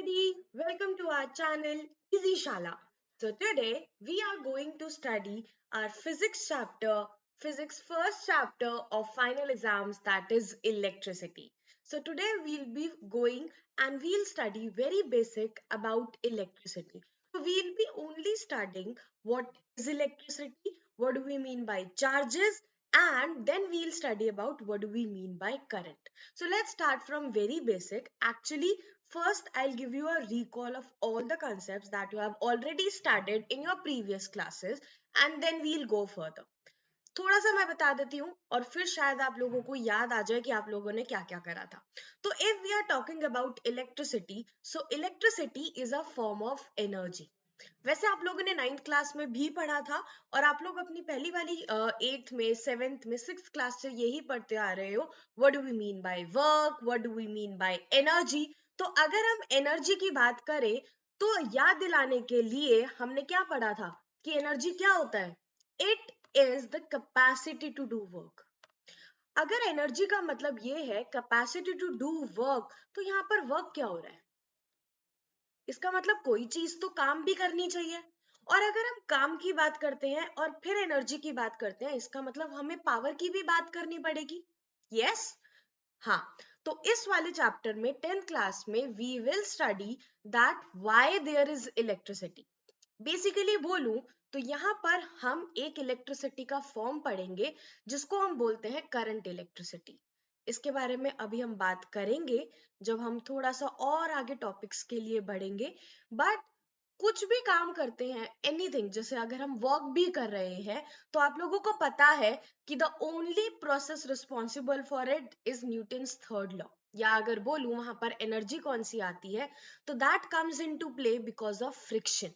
everybody, welcome to our channel Easy Shala. So today we are going to study our physics first chapter of final exams, that is electricity. So today we'll be going and we'll study very basic about electricity. So we'll be only studying what is electricity, what do we mean by charges, and then we'll study about what do we mean by current. So let's start from very basic. Actually, first, I'll give you a recall of all the concepts that you have already studied in your previous classes and then we'll go further. थोड़ा सा मैं बता देती हूँ और फिर शायद आप लोगों को याद आ जाए कि आप लोगों ने क्या क्या करा था. तो if we are talking about electricity, so electricity is a form of energy. वैसे आप लोगों ने 9th क्लास में भी पढ़ा था और आप लोग अपनी पहली वाली 8th में 7th में 6th क्लास से यही पढ़ते आ रहे हो. What do we mean by work, what do we mean by energy. तो अगर हम एनर्जी की बात करें तो याद दिलाने के लिए हमने क्या पढ़ा था कि एनर्जी क्या होता है. It is the capacity to do work. अगर एनर्जी का मतलब ये है कैपेसिटी टू डू वर्क, तो यहाँ पर वर्क क्या हो रहा है. इसका मतलब कोई चीज तो काम भी करनी चाहिए. और अगर हम काम की बात करते हैं और फिर एनर्जी की बात करते हैं, इसका मतलब हमें पावर की भी बात करनी पड़ेगी. यस. हाँ. तो इस वाले चैप्टर में 10th क्लास में we will study that why there is electricity. Basically बोलूं तो यहाँ पर हम एक इलेक्ट्रिसिटी का फॉर्म पढ़ेंगे जिसको हम बोलते हैं करंट इलेक्ट्रिसिटी. इसके बारे में अभी हम बात करेंगे जब हम थोड़ा सा और आगे टॉपिक्स के लिए बढ़ेंगे. बट कुछ भी काम करते हैं, एनीथिंग, जैसे अगर हम वर्क भी कर रहे हैं तो आप लोगों को पता है कि the only process responsible for it is Newton's third law. या अगर बोलूं वहां पर एनर्जी कौन सी आती है, तो that comes into play because of friction.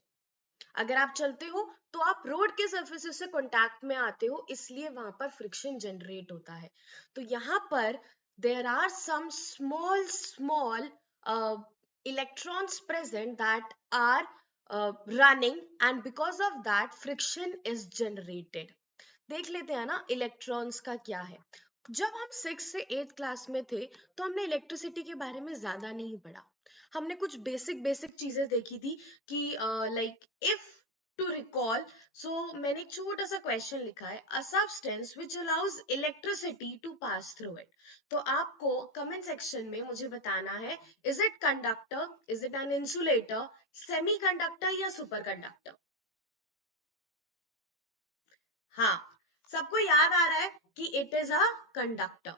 अगर आप चलते हो तो आप रोड के सरफेसेस से कांटेक्ट में आते हो, इसलिए वहां पर फ्रिक्शन जनरेट होता है. तो यहाँ पर there are some small small electrons present that are running, and because of that friction is generated. देख लेते हैं ना इलेक्ट्रॉन्स का क्या है. जब हम 6 से 8 क्लास में थे तो हमने इलेक्ट्रिसिटी के बारे में ज्यादा नहीं पढ़ा. हमने कुछ बेसिक बेसिक चीजें देखी थी कि like if to recall. So मैंने एक छोटा सा क्वेश्चन लिखा है, a substance which allows electricity to pass through it. तो आपको कमेंट सेक्शन में मुझे बताना है, is it conductor, is it an insulator, semiconductor या सुपर कंडक्टर. हाँ, सबको याद आ रहा है कि इट इज अ कंडक्टर.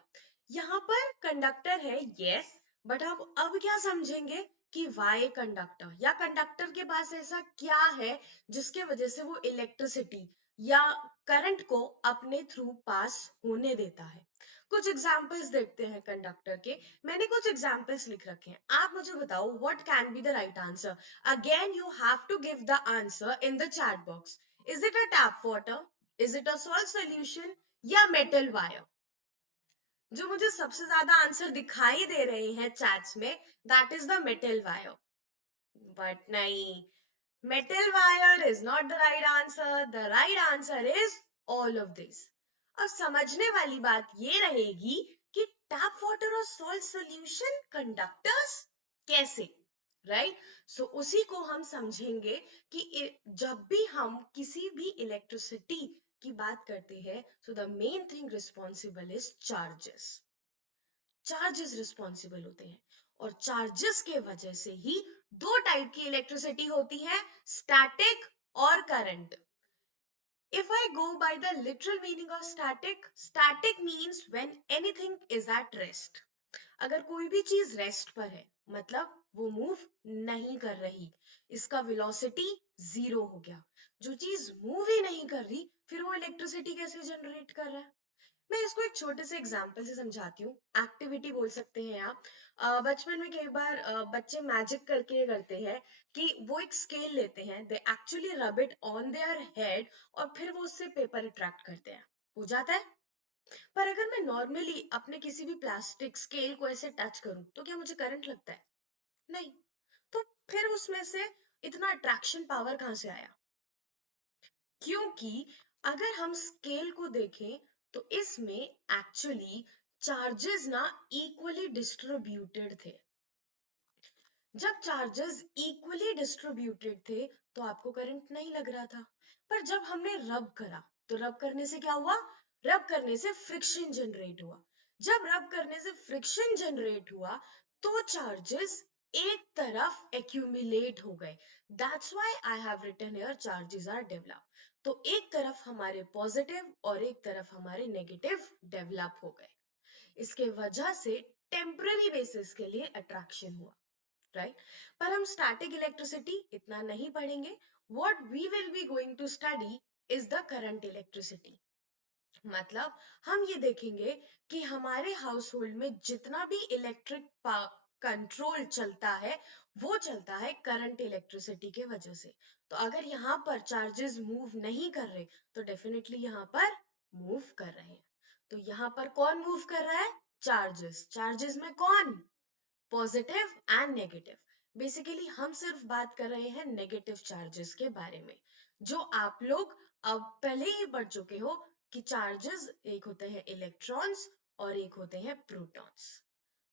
यहाँ पर कंडक्टर है, यस. बट अब क्या समझेंगे कि वाई कंडक्टर, या कंडक्टर के पास ऐसा क्या है जिसके वजह से वो इलेक्ट्रिसिटी या करंट को अपने थ्रू पास होने देता है. कुछ एग्जांपल्स देखते हैं कंडक्टर के. मैंने कुछ एग्जांपल्स लिख रखे हैं, आप मुझे बताओ what can be the right answer. Again you have to give the answer in the chat box. Is it a tap water, is it a salt solution या मेटल वायर. जो मुझे सबसे ज्यादा आंसर दिखाई दे रहे हैं चैट्स में, that is the metal wire. But नहीं, metal wire is not the right answer. The right answer is all of this. अब समझने वाली बात ये रहेगी कि टैप वाटर और सॉल्ट सोल्यूशन कंडक्टर्स कैसे, राइट. सो उसी को हम समझेंगे कि जब भी हम किसी भी इलेक्ट्रिसिटी की बात करते हैं, so the main thing responsible is charges. Charges responsible होते हैं और चार्जेस के वजह से ही दो टाइप की इलेक्ट्रिसिटी होती है, स्टैटिक और current. If I go by the literal meaning of static, static means when anything is at rest. अगर कोई भी चीज रेस्ट पर है मतलब वो मूव नहीं कर रही, इसका वेलोसिटी जीरो हो गया. जो चीज मूव ही नहीं कर रही, फिर वो इलेक्ट्रिसिटी कैसे जनरेट कर रहा है. मैं इसको एक छोटे से एग्जांपल से समझाती हूँ. एक्टिविटी बोल सकते हैं आप. बचपन में कई बार बच्चे मैजिक करके करते हैं कि वो एक स्केल लेते हैं, they actually rub it on their head और फिर वो उससे पेपर अट्रैक्ट करते हैं, हो जाता है. पर अगर मैं नॉर्मली अपने किसी भी प्लास्टिक स्केल को ऐसे टच करूं तो क्या मुझे करंट लगता है? नहीं. तो फिर उसमें से इतना अट्रैक्शन पावर कहां से आया? क्योंकि अगर हम स्केल को देखें तो इसमें एक्चुअली चार्जेस ना इक्वली डिस्ट्रीब्यूटेड थे. जब चार्जेस इक्वली डिस्ट्रीब्यूटेड थे तो आपको करंट नहीं लग रहा था, पर जब हमने रब करा तो रब करने से क्या हुआ? रब करने से फ्रिक्शन जनरेट हुआ। जब रब करने से फ्रिक्शन जनरेट हुआ तो चार्जेस एक तरफ एक्यूमुलेट हो गए। That's why I have written here charges are develop. तो एक तरफ हमारे पॉजिटिव और एक तरफ हमारे नेगेटिव डेवलप हो गए। इसके वजह से टेम्पररी बेसिस के लिए अट्रैक्शन हुआ, राइट? पर हम स्टैटिक इलेक्ट्रिसिटी इतना नहीं पढ़ेंगे। What we will be going to study is the current electricity. मतलब हम ये देखेंगे कि हमारे हाउस होल्ड में जितना भी इलेक्ट्रिक कंट्रोल चलता है वो चलता है करंट इलेक्ट्रिसिटी के वजह से। तो अगर यहाँ पर चार्जेस मूव नहीं कर रहे तो डेफिनेटली यहाँ पर मूव कर रहे हैं। तो यहाँ पर कौन मूव कर रहा है? चार्जेस। चार्जेस में कौन? Positive and negative. बेसिकली हम सिर्फ बात कर रहे हैं नेगेटिव चार्जेस के बारे में, जो आप लोग अब पहले ही पढ़ चुके हो कि चार्जेस एक होते हैं इलेक्ट्रॉन्स और एक होते हैं प्रोटॉन्स।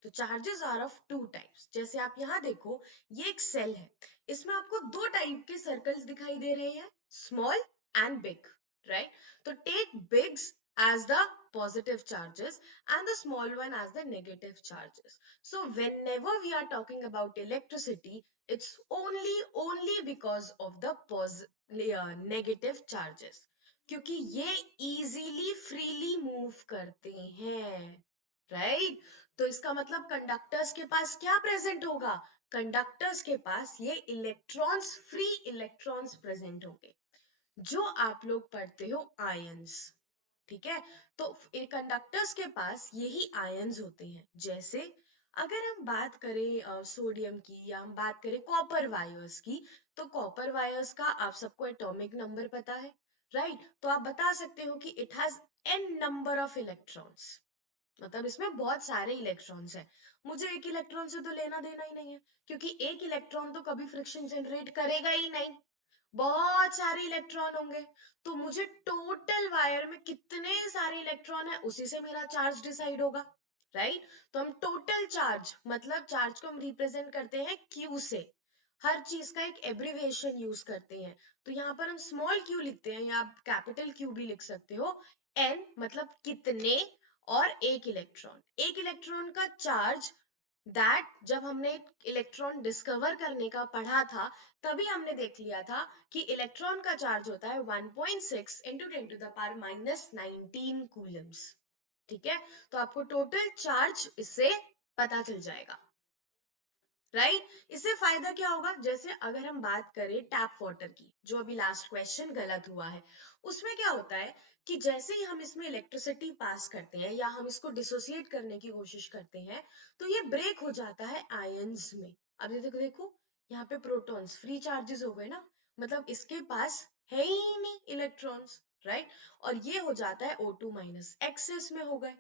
तो charges are of two types. जैसे आप यहाँ देखो, ये एक सेल है, इसमें आपको दो टाइप के सर्कल्स दिखाई दे रहे हैं, स्मॉल एंड बिग, राइट? तो take बिग्स as the positive charges and the small one as the negative charges. So whenever we are talking about electricity, it's only because of the negative charges, क्योंकि ये easily freely move करते हैं, right? तो इसका मतलब conductors के पास क्या present होगा? कंडक्टर्स के पास ये इलेक्ट्रॉन्स, फ्री इलेक्ट्रॉन्स प्रेजेंट होंगे, जो आप लोग पढ़ते हो आयंस, ठीक है? तो कंडक्टर्स के पास यही आयंस होते हैं। जैसे अगर हम बात करें सोडियम की या हम बात करें कॉपर वायर्स की, तो कॉपर वायर्स का आप सबको एटॉमिक नंबर पता है, राइट? तो आप बता सकते हो कि it has n number of electrons, मतलब इसमें बहुत सारे इलेक्ट्रॉन्स हैं। मुझे एक इलेक्ट्रॉन से तो लेना देना ही नहीं है, क्योंकि एक इलेक्ट्रॉन तो कभी फ्रिक्शन जनरेट करेगा ही नहीं, बहुत सारे इलेक्ट्रॉन होंगे। तो मुझे टोटल वायर में कितने सारे इलेक्ट्रॉन है उसी से मेरा चार्ज डिसाइड होगा, राइट? तो हम टोटल चार्ज, मतलब चार्ज को हम रिप्रेजेंट करते हैं क्यू से, हर चीज का एक एब्रिविएशन यूज करते हैं। तो यहाँ पर हम स्मॉल क्यू लिखते हैं या आप कैपिटल क्यू भी लिख सकते हो। एन मतलब कितने, और एक इलेक्ट्रॉन का चार्ज, दैट जब हमने इलेक्ट्रॉन डिस्कवर करने का पढ़ा था तभी हमने देख लिया था कि इलेक्ट्रॉन का चार्ज होता है 1.6 इंटू 10⁻⁹ कूलम्स, ठीक है? तो आपको टोटल चार्ज इससे पता चल जाएगा, राइट? इससे फायदा क्या होगा? जैसे अगर हम बात करें टैप वाटर की, जो अभी लास्ट क्वेश्चन गलत हुआ है, उसमें क्या होता है कि जैसे ही हम इसमें इलेक्ट्रिसिटी पास करते हैं या हम इसको डिसोसिएट करने की कोशिश करते हैं तो ये ब्रेक हो जाता है आयंस में। अब ये देखो देखो, यहाँ पे प्रोटॉन्स फ्री चार्जेस हो गए ना, मतलब इसके पास है ही नहीं इलेक्ट्रॉन्स, राइट? और ये हो जाता है O2- एक्सेस में हो गए।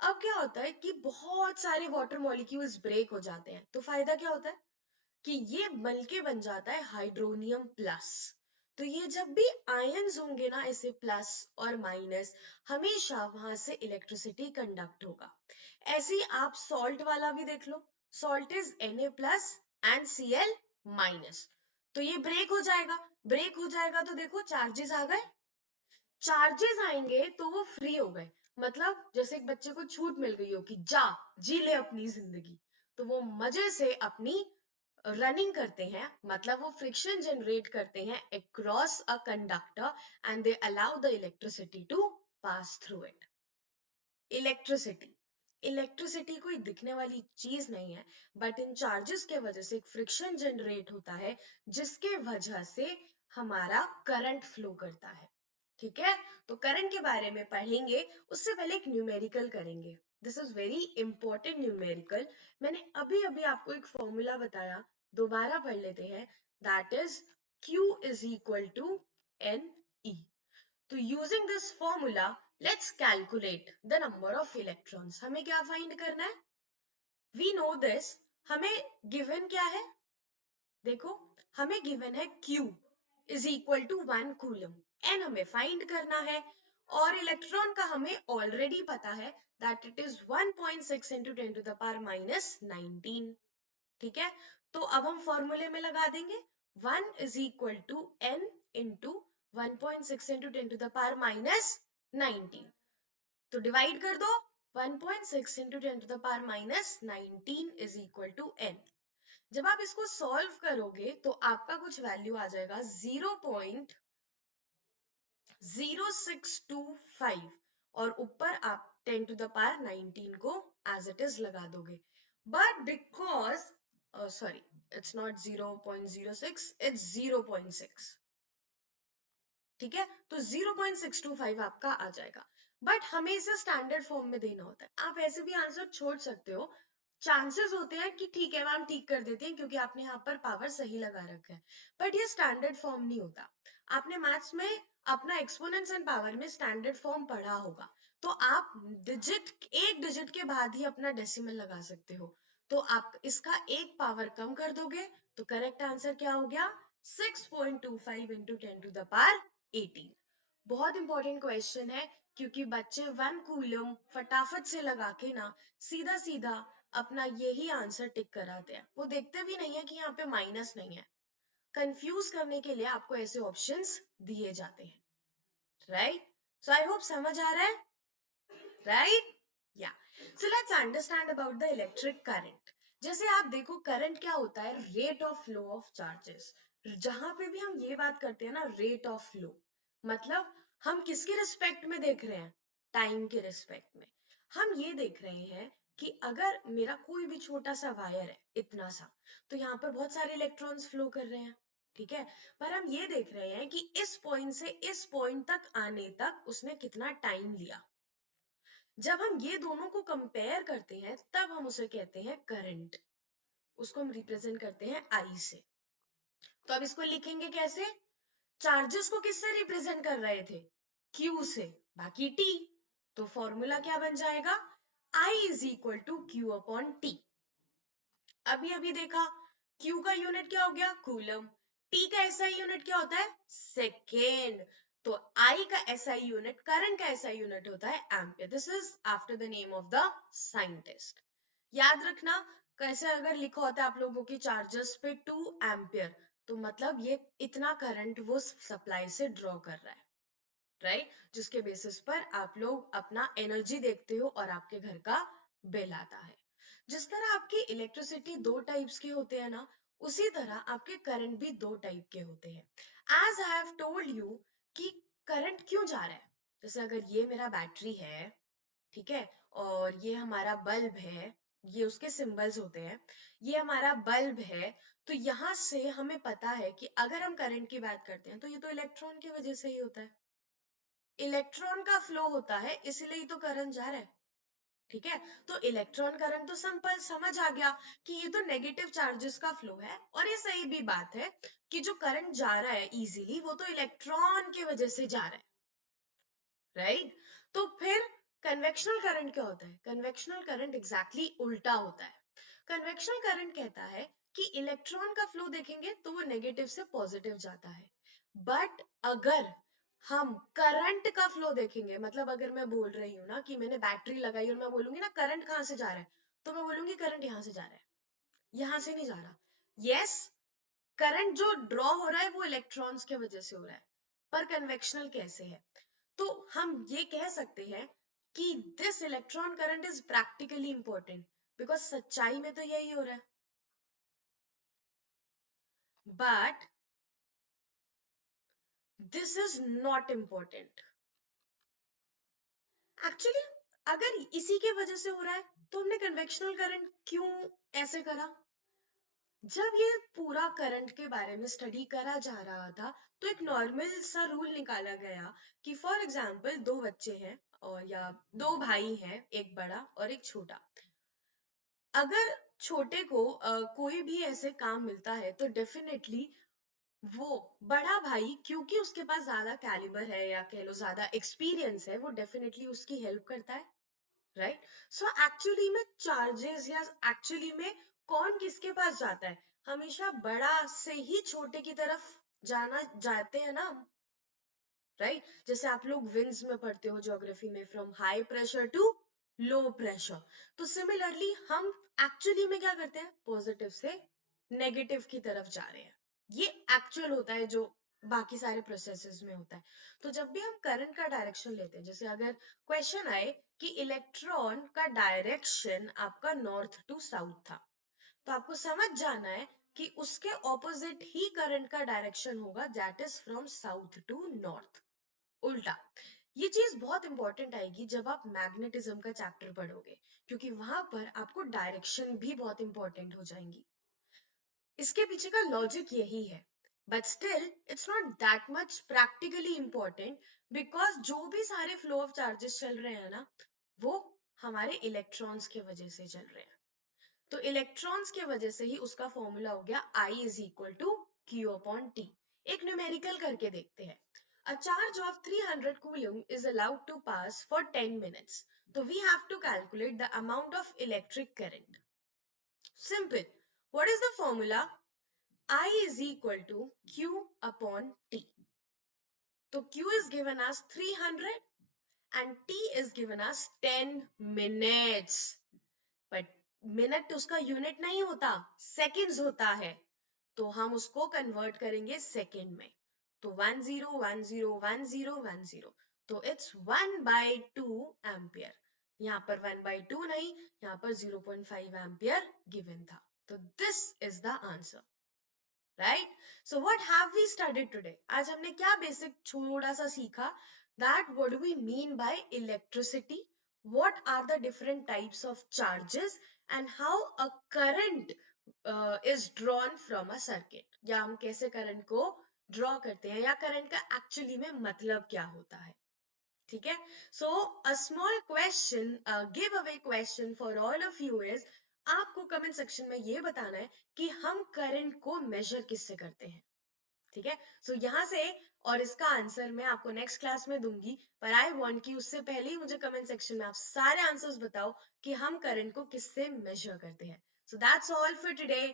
अब क्या होता है कि बहुत सारे वाटर मॉलिक्यूल्स ब्रेक हो जाते हैं, तो फायदा क्या होता है कि ये मिलके बन जाता है हाइड्रोनियम प्लस। तो ये जब भी आयंस होंगे ना, ऐसे प्लस और माइनस, हमेशा वहां से इलेक्ट्रिसिटी कंडक्ट होगा। ऐसे ही आप सॉल्ट वाला भी देख लो, salt is Na plus and Cl minus, तो ये ब्रेक हो जाएगा। ब्रेक हो जाएगा तो देखो चार्जेस आ गए, चार्जेस आएंगे तो वो फ्री हो गए। मतलब जैसे एक बच्चे को छूट मिल गई हो कि जा जी ले अपनी जिंदगी, तो वो मजे से अपनी रनिंग करते हैं, मतलब वो फ्रिक्शन जनरेट करते हैं across a conductor and they allow the electricity to pass through it. Electricity, electricity कोई दिखने वाली चीज नहीं है, बट इन चार्जेस के वजह से एक फ्रिक्शन जनरेट होता है जिसके वजह से हमारा करंट फ्लो करता है, ठीक है? तो करंट के बारे में पढ़ेंगे, उससे पहले एक न्यूमेरिकल करेंगे। This is very important numerical. मैंने अभी अभी आपको एक फॉर्मूला बताया, दोबारा पढ़ लेते हैं, that is Q is equal to n e. तो using this formula let's calculate the number of electrons. हमें क्या फाइंड करना है? वी नो दिस, हमें गिवन क्या है? देखो, हमें गिवन है Q is equal to 1 coulomb, n हमें फाइंड करना है, और इलेक्ट्रॉन का हमें ऑलरेडी पता है दैट इट इज 1.6 इंटू 10⁻⁹, ठीक है? तो अब हम फॉर्मूले में लगा देंगे 1 is equal to n into 1.6 into 10 to the power minus 19। तो डिवाइड कर दो 1.6 into 10 to the power minus 19 is equal to n। जब आप इसको सॉल्व करोगे तो आपका कुछ वैल्यू आ जाएगा 0.0625 और ऊपर आप 10 टू द पावर 19 को एज इट इज लगा दोगे। But because sorry, it's not 0.06, it's 0.6। ठीक है, तो 0.625 आपका आ जाएगा। बट हमें इसे स्टैंडर्ड फॉर्म में देना होता है। आप ऐसे भी आंसर छोड़ सकते हो, चांसेस होते हैं कि ठीक है मैम ठीक कर देते हैं क्योंकि आपने यहाँ पर पावर सही लगा रखा है, बट ये स्टैंडर्ड फॉर्म नहीं होता। आपने मैथ्स में अपना एक्सपोनेंट्स एंड पावर में स्टैंडर्ड फॉर्म पढ़ा होगा, तो आप एक डिजिट के बाद ही अपना डेसिमल लगा सकते हो। तो आप इसका एक पावर कम कर दोगे तो करेक्ट आंसर क्या हो गया 6.25 इंटू 10 टू द पावर 18। बहुत इंपॉर्टेंट क्वेश्चन है क्योंकि बच्चे 1 कूलम फटाफट से लगा के ना सीधा सीधा अपना यही आंसर टिक कराते हैं, वो देखते भी नहीं है कि यहाँ पे माइनस नहीं है। कंफ्यूज करने के लिए आपको ऐसे ऑप्शंस दिए जाते हैं, राइट? सो आई होप समझ आ रहा है, राइट? या so let's understand about the electric current. जैसे आप देखो करंट क्या होता है, rate of flow of charges. जहां पे भी हम ये बात करते हैं ना रेट ऑफ फ्लो, मतलब हम किसके रिस्पेक्ट में देख रहे हैं, टाइम के रिस्पेक्ट में। हम ये देख रहे हैं कि अगर मेरा कोई भी छोटा सा वायर है इतना सा, तो यहाँ पर बहुत सारे इलेक्ट्रॉन्स फ्लो कर रहे हैं, ठीक है। पर हम ये देख रहे हैं कि इस पॉइंट से इस पॉइंट तक आने तक उसने कितना टाइम लिया। जब हम ये दोनों को कंपेयर करते हैं तब हम उसे कहते हैं करंट। उसको हम रिप्रेजेंट करते हैं आई से। तो अब इसको लिखेंगे कैसे, चार्जेस को किससे रिप्रेजेंट कर रहे थे, क्यू से, बाकी टी। तो फॉर्मूला क्या बन जाएगा, I is equal to Q upon T. अभी अभी देखा Q का यूनिट क्या हो गया, कूलम। T का SI यूनिट क्या होता है, सेकेंड। तो I का SI यूनिट, करंट का SI यूनिट होता है ampere. This is after the name of the scientist. याद रखना, कैसे अगर लिखा होता है आप लोगों की चार्जर्स पे 2 एम्पियर, तो मतलब ये इतना करंट वो सप्लाई से ड्रॉ कर रहा है, राइट? जिसके बेसिस पर आप लोग अपना एनर्जी देखते हो और आपके घर का बिल आता है। जिस तरह आपकी इलेक्ट्रिसिटी दो टाइप्स के होते हैं ना, उसी तरह आपके करंट भी दो टाइप के होते हैं। As I have told you कि करंट क्यों जा रहा है। जैसे अगर ये मेरा बैटरी है, ठीक है, और ये हमारा बल्ब है, ये उसके सिंबल्स होते हैं, ये हमारा बल्ब है, तो यहाँ से हमें पता है कि अगर हम करंट की बात करते हैं तो ये तो इलेक्ट्रॉन की वजह से ही होता है। इलेक्ट्रॉन का फ्लो होता है इसलिए तो करंट जा रहा है, ठीक है। तो इलेक्ट्रॉन करंट तो सिंपल समझ आ गया कि ये तो नेगेटिव चार्जेस का फ्लो है, और ये सही भी बात है कि जो करंट जा रहा है इजीली वो तो इलेक्ट्रॉन की वजह से जा रहा है, राइट? तो फिर कन्वेक्शनल करंट क्या होता है, कन्वेक्शनल करंट एग्जैक्टली उल्टा होता है। कन्वेक्शनल करंट कहता है कि इलेक्ट्रॉन का फ्लो देखेंगे तो वो नेगेटिव से पॉजिटिव जाता है, बट अगर हम करंट का फ्लो देखेंगे, मतलब अगर मैं बोल रही हूँ ना कि मैंने बैटरी लगाई और मैं बोलूंगी ना करंट कहाँ से जा रहा है, तो मैं बोलूंगी करंट यहाँ से जा रहा है, यहाँ से नहीं जा रहा। यस, करंट जो ड्रॉ हो रहा है वो इलेक्ट्रॉन्स की वजह से हो रहा है, पर कन्वेक्शनल कैसे है, तो हम ये कह सकते हैं कि this electron current is practically important, because सच्चाई में तो यही हो रहा है, but this is not important. Actually अगर इसी की वजह से हो रहा है तो हमने कन्वेक्शनल करंट क्यों ऐसे करा। जब ये पूरा करंट के बारे में स्टडी करा जा रहा था तो एक नॉर्मल सा रूल निकाला गया कि फॉर एग्जाम्पल दो बच्चे हैं और या दो भाई हैं, एक बड़ा और एक छोटा। अगर छोटे को कोई भी ऐसे काम मिलता है तो डेफिनेटली वो बड़ा भाई, क्योंकि उसके पास ज्यादा कैलिबर है या कह लो ज्यादा एक्सपीरियंस है, वो डेफिनेटली उसकी हेल्प करता है, राइट? सो एक्चुअली में चार्जेस या एक्चुअली में कौन किसके पास जाता है, हमेशा बड़ा से ही छोटे की तरफ जाना जाते हैं ना, राइट? जैसे आप लोग विंड्स में पढ़ते हो ज्योग्राफी में, from high pressure to low pressure. तो सिमिलरली हम एक्चुअली में क्या करते हैं, पॉजिटिव से नेगेटिव की तरफ जा रहे हैं। ये एक्चुअल होता है जो बाकी सारे प्रोसेसेस में होता है। तो जब भी हम करंट का डायरेक्शन लेते हैं, जैसे अगर क्वेश्चन आए कि इलेक्ट्रॉन का डायरेक्शन आपका नॉर्थ टू साउथ था, तो आपको समझ जाना है कि उसके ऑपोजिट ही करंट का डायरेक्शन होगा, that is from south to north, उल्टा। ये चीज बहुत इंपॉर्टेंट आएगी जब आप मैग्नेटिज्म का चैप्टर पढ़ोगे, क्योंकि वहां पर आपको डायरेक्शन भी बहुत इंपॉर्टेंट हो जाएंगी। इसके पीछे का लॉजिक यही है, but still it's not that much practically important, because जो भी सारे फ्लो ऑफ चार्जेस चल रहे हैं ना, वो हमारे इलेक्ट्रॉन्स के वजह से चल रहे हैं। तो इलेक्ट्रॉन्स के वजह से ही उसका फॉर्मूला हो गया I is equal to Q upon T. एक न्यूमेरिकल करके देखते हैं। A charge of 300 coulomb is allowed to pass for 10 minutes, तो we have to calculate the amount of electric current. Simple, what is the formula? I is equal to Q upon T. So Q is given as 300 and T is given as 10 minutes. But minute उसका unit नहीं होता, seconds होता है, तो हम उसको convert करेंगे second में। तो 10 10 10 10, तो इट्स 1/2 एम्पियर। यहाँ पर 1/2 नहीं, यहाँ पर 0.5 एम्पियर गिवन था। तो this is the answer, right? So what have we studied today? आज हमने क्या बेसिक थोड़ा सा सीखा, that what do we mean by electricity, what are the different types of charges, and how a current is drawn from a circuit, या हम कैसे current को ड्रॉ करते हैं, या करंट का एक्चुअली में मतलब क्या होता है। ठीक है? So a small question, give away question for all of you is, आपको कमेंट सेक्शन में ये बताना है कि हम करंट को मेजर किससे करते हैं। ठीक है? सो यहाँ से, और इसका आंसर मैं आपको नेक्स्ट क्लास में दूंगी, पर आई वांट कि उससे पहले ही मुझे कमेंट सेक्शन में आप सारे आंसर्स बताओ कि हम करंट को किससे मेजर करते हैं। So that's all for today.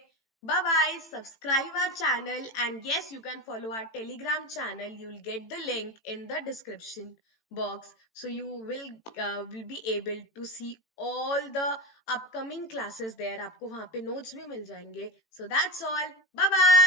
Bye bye. Subscribe our channel, and yes, you can follow our Telegram channel. You will get the link in the description box, so you will be able to see all the upcoming classes there. आपको वहाँ पे notes भी मिल जाएंगे. So that's all. Bye bye.